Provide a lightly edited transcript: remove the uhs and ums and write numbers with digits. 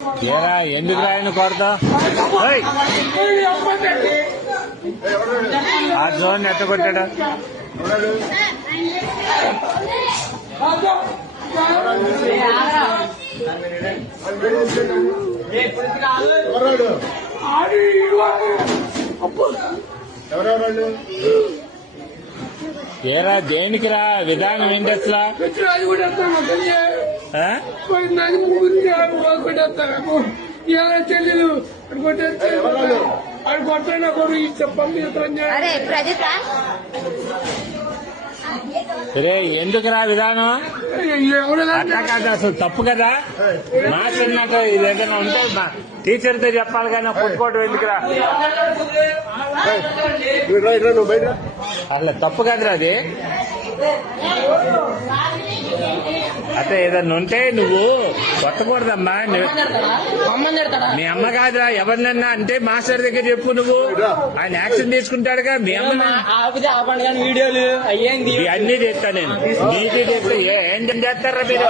ఏరా ఎందుకు రాయను కొడతా ఆ జోన్ ఎట్ట కొట్టాడు ఏరా దేనికి రా విధానం ఏంటి అసలు చెల్లెలు అది కొట్టాడు కొడు చెప్పండి రే ఎందుకురా విధానం అట్లా కాదు అసలు తప్పు కదా మా చిన్నట్టు ఇది ఏదైనా ఉంటే టీచర్తో చెప్పాలి కానీ కొట్టుకోవడం ఎందుకురా అసలు తప్పు కదరా అది అంటే ఏదన్నా ఉంటే నువ్వు కొట్టకూడదమ్మా మీ అమ్మ కాదురా ఎవరినన్నా అంటే మాస్టర్ దగ్గర చెప్పు నువ్వు ఆయన యాక్షన్ తీసుకుంటాడుగా మీ అమ్మ వీడియోలు అయ్యేంది అన్ని చేస్తా నేను నీటి చేస్తే ఏం చేస్తారా మీరు